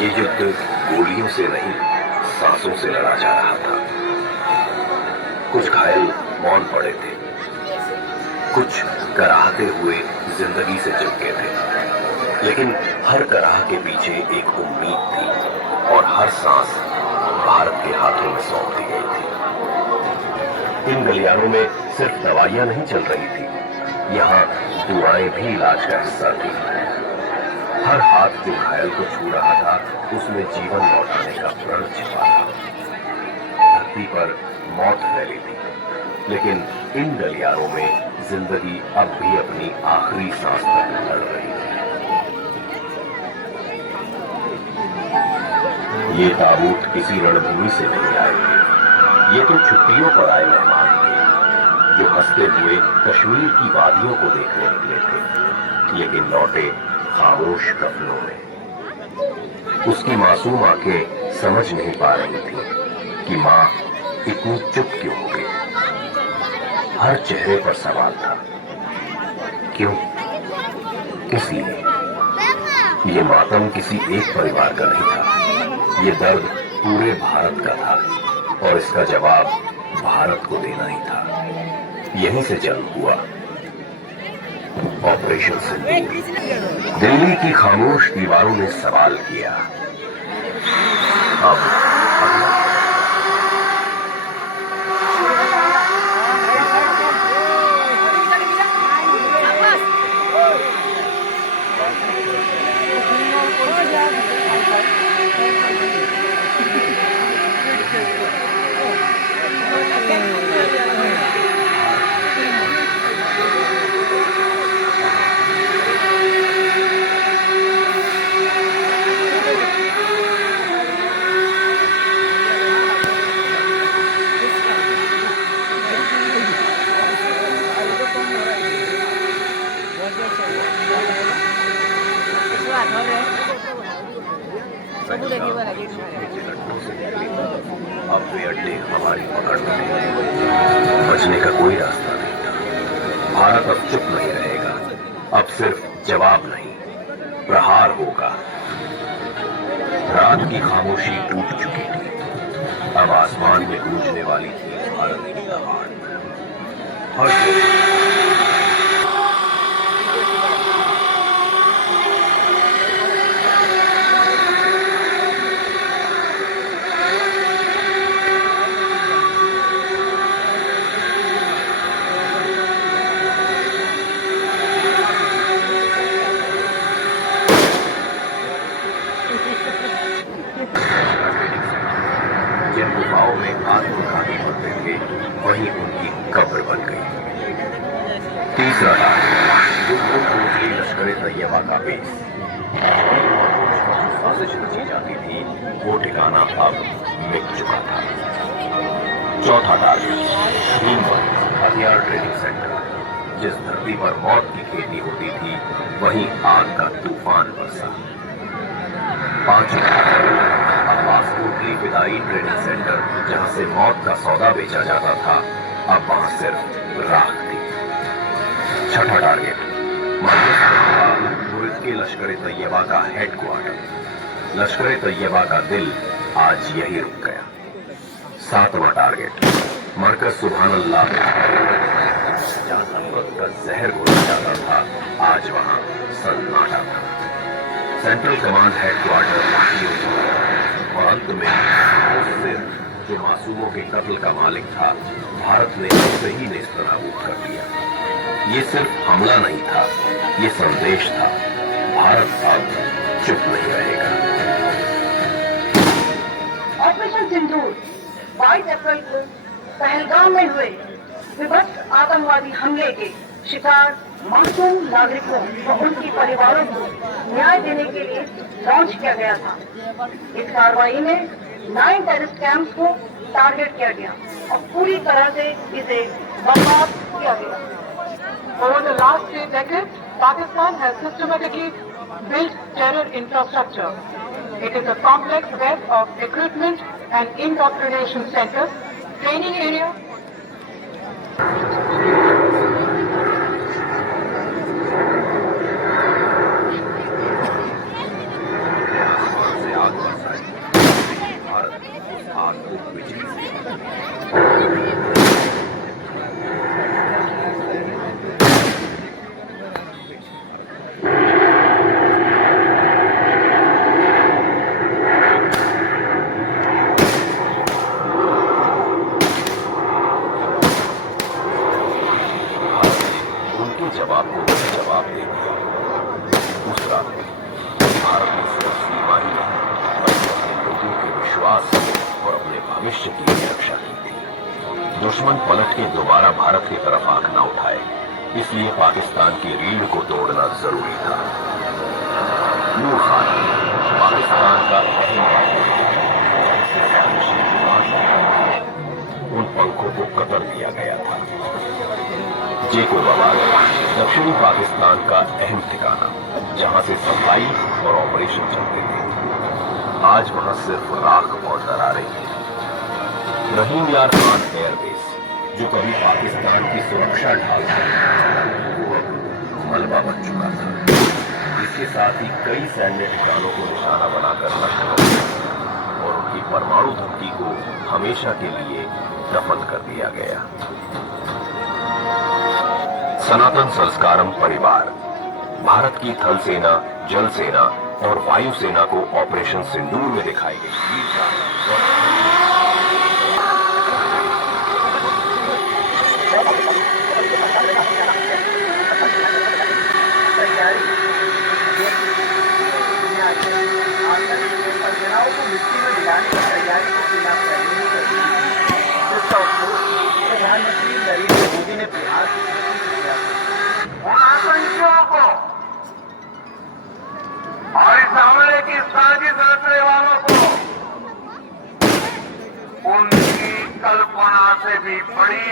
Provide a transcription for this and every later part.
ये युद्ध गोलियों से नहीं, सांसों से लड़ा जा रहा था। कुछ घायल मौन पड़े थे, कुछ कराहते हुए जिंदगी से चिपके थे, लेकिन हर कराह के पीछे एक उम्मीद थी और हर सांस भारत के हाथों में सौंप दी गई थी। इन गलियारों में सिर्फ दवाइयां नहीं चल रही थी, यहाँ दुआएं भी इलाज का हिस्सा थी। हर हाथ जो घायल को छू रहा था उसमें जीवन लौटाने का प्रण छिपा था। धरती पर मौत फैली थी, लेकिन इन गलियारों में जिंदगी अब भी अपनी आखिरी सांस तक लड़ रही थी। ये ताबूत किसी रणभूमि से नहीं आए थे, ये तो छुट्टियों पर आए मेहमान थे, जो हंसते हुए कश्मीर की वादियों को देखने निकले थे, लेकिन लौटे खामोश कफनों में। उसकी मासूम आंखें समझ नहीं पा रही थी कि मां इतनी चुप क्यों हो गई। हर चेहरे पर सवाल था, क्यों, किस लिए? ये मातम किसी एक परिवार का नहीं था, ये दर्द पूरे भारत का था और इसका जवाब भारत को देना ही था। यहीं से जन्म हुआ ऑपरेशन सिंदूर। दिल्ली की खामोश दीवारों ने सवाल किया, अब अब वे अड्डे हमारी पकड़ में थे, बचने का कोई रास्ता नहीं था। भारत अब चुप नहीं रहेगा, अब सिर्फ जवाब नहीं, प्रहार होगा। रात की खामोशी टूट चुकी थी, अब आसमान में गूंजने वाली थी भारत की दहाड़। जिन गुफाओं में आत्मघाती बनते थे वहीं उनकी कब्र बन गई। तीसरा लश्कर तैयबा का बेस, साजिश रची जाती थी, वो ठिकाना अब मिट चुका था। चौथा टारगेट हथियार ट्रेनिंग सेंटर। जिस धरती पर मौत की खेती होती थी वहीं आग का तूफान बरसा। पांचवा अब्बास कोटली फिदाई ट्रेनिंग सेंटर, जहां से मौत का सौदा बेचा जाता था, अब वहां सिर्फ राख थी। छठा टारगेट मुल्क के लश्कर तैयबा का हेडक्वार्टर। लश्कर तैयबा का दिल आज यही रुक गया। सातवां टारगेट मरकज सुभान अल्लाह, जहां नफरत का जहर घोला जाता था, आज वहां सन्नाटा था। सेंट्रल कमांड हेडक्वार्टर और अंत में सिर, जो मासूमों के कत्ल का मालिक था, भारत ने उसे ही नेस्तनाबूद कर दिया। ये सिर्फ हमला नहीं था, ये संदेश था, भारत अब चुप नहीं रहेगा। ऑपरेशन सिंदूर 22 अप्रैल को पहलगाम में हुए विभत्स आतंकवादी हमले के शिकार मासूम नागरिकों और उनके परिवारों को न्याय देने के लिए लॉन्च किया गया था। इस कार्रवाई में 9 टेररिस्ट कैंप्स को टारगेट किया गया और पूरी तरह से इसे बर्बाद किया गया। Over the last 3 decades, Pakistan has systematically built terror infrastructure. It is a complex web of recruitment and indoctrination centers, training areas, आग को बिजली से उनके जवाब को जवाब दे दिया। दूसरा, भारत ने सिर्फ सीमा ही नहीं बल्कि अपने लोगों के विश्वास और अपने भविष्य की भी रक्षा की थी। दुश्मन पलट के दोबारा भारत की तरफ आंख न उठाए, इसलिए पाकिस्तान की रीढ़ को तोड़ना जरूरी था। नूर खान पाकिस्तान का अहम उन पंखों को कतर दिया गया था। जेकोबाबाद दक्षिणी पाकिस्तान का अहम ठिकाना, जहां से सफाई और ऑपरेशन चलते थे, आज वहां सिर्फ राख और दरारें हैं। रहीम यार खान एयरबेस, जो कभी पाकिस्तान की सुरक्षा ढाल था, वो अब मलबा बन चुका था। इसके साथ ही कई सैन्य ठिकानों को निशाना बनाकर नष्ट कर दिया और उनकी परमाणु धमकी को हमेशा के लिए दफन कर दिया गया। सनातन संस्कारम परिवार भारत की थल सेना, जल सेना और वायु सेना को ऑपरेशन सिंदूर में दिखाई गई वीरता को मिट्टी में मिलाने की तैयारी को बिना पहले ही कर दी, जिसका उपयोग प्रधानमंत्री नरेंद्र मोदी ने बिहार आतंकियों को और इस हमले की साजिश रचने वालों को उनकी कल्पना से भी बड़ी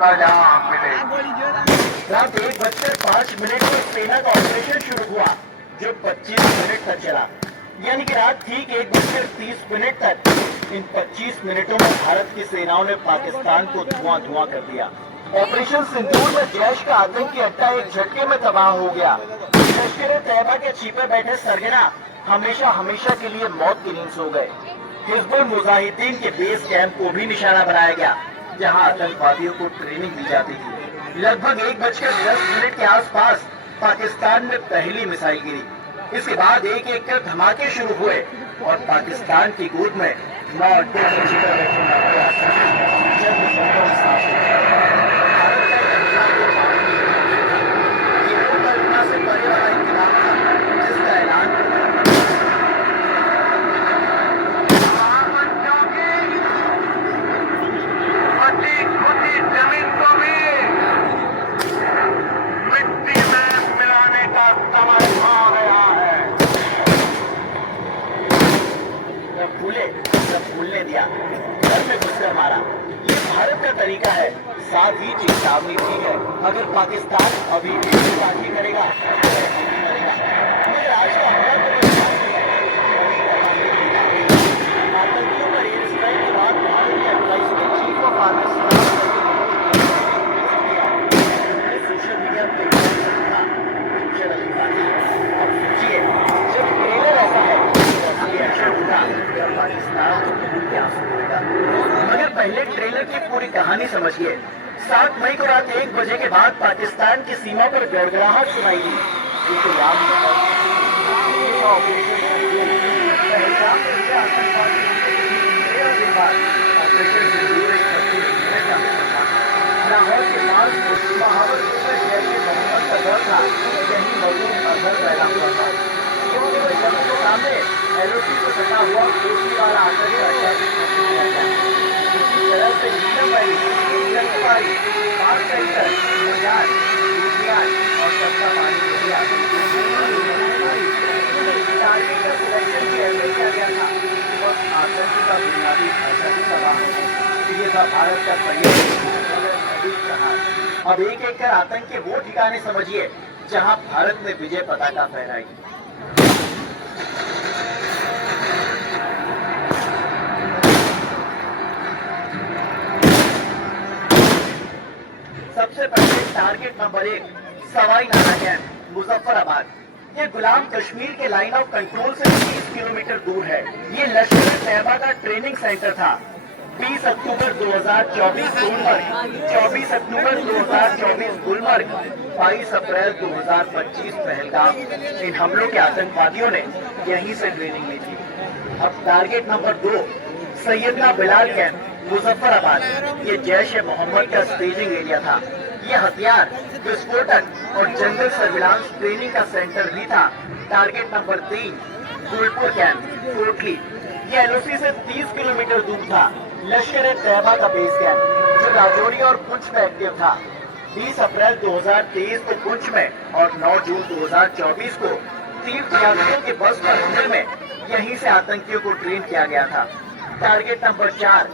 सजा मिलेगी। रात 1:05 में सेना का ऑपरेशन शुरू हुआ, जो 25 मिनट तक चला। यानी कि रात ठीक 1:30 तक इन 25 मिनटों में भारत की सेनाओं ने पाकिस्तान को धुआं कर दिया। ऑपरेशन सिंदूर में जैश का आतंकी अड्डा एक झटके में तबाह हो गया। लश्कर तैयबा के छिपे बैठे सरगना हमेशा के लिए मौत की नींद सो गए। हिजबुल मुजाहिदीन के बेस कैंप को भी निशाना बनाया गया, जहां आतंकवादियों को ट्रेनिंग दी जाती थी। लगभग 1:10 के आसपास पाकिस्तान में पहली मिसाइल गिरी। इसके बाद एक कर धमाके शुरू हुए और पाकिस्तान की गोद में 9 अड्डे पर छिपे भूलने दिया, घर में घुसकर मारा। ये भारत का तरीका है। साथ ही चेतावनी दी है, अगर पाकिस्तान अभी भी बातचीत करेगा मगर आज का हमला आतंकियों पर एयर स्ट्राइक के बाद भारत ने 28 में chief of army social media जब ट्रेलर ऐसा है पाकिस्तान मगर पहले ट्रेलर की पूरी कहानी समझिए। 7 मई को रात 1 बजे के बाद पाकिस्तान की सीमा पर गड़गड़ाहट सुनाई दी। लाहौर के पास महावरपुर शहर के मोहम्मद का घर था, यही मजदूर अजहर पैदा हुआ था। जम्मू के सामने एलओसी को सटा हुआ कोसी वाला आकर इसी तरह से नीलमबाई, जलपाई, पाक सेक्टर, मुजान, दूधियान और सबका पानी एरिया सिलेक्शन भी ऐसे किया गया था और आतंक का बुनियादी ढांचा भी तबाह हो गया। ये था भारत का अब एक कर आतंक के वो ठिकाने समझिए जहां भारत ने विजय पताका फहराई। सबसे पहले टारगेट नंबर 1 सवाई नाला कैंप मुजफ्फराबाद। ये गुलाम कश्मीर के लाइन ऑफ कंट्रोल से 30 किलोमीटर दूर है। ये लश्कर तैयबा का ट्रेनिंग सेंटर था। 20 अक्टूबर 2024 सोनमर्ग, 24 अक्टूबर 2024 गुलमर्ग, 22 अप्रैल 2025 पहलगाम। इन हमलों के आतंकवादियों ने यहीं से ट्रेनिंग ली थी। अब टारगेट नंबर 2, सैयदना बिलाल कैंप, मुजफ्फराबाद। ये जैश ए मोहम्मद का स्टेजिंग एरिया था। ये हथियार, विस्फोटक और जंगल सर्विलांस ट्रेनिंग का सेंटर भी था। Target number 3, Phulpur camp, Kotli. ये एलओसी से 30 किलोमीटर दूर था। लश्कर ए तैयबा का बेस कैंप जो राजौरी और पुंछ में एक्टिव था। 20 अप्रैल 2023 को पुंछ में और 9 जून 2024 को तीर्थयात्रियों के बस पर हमले में यहीं से आतंकियों को ट्रेन किया गया था। Target number 4,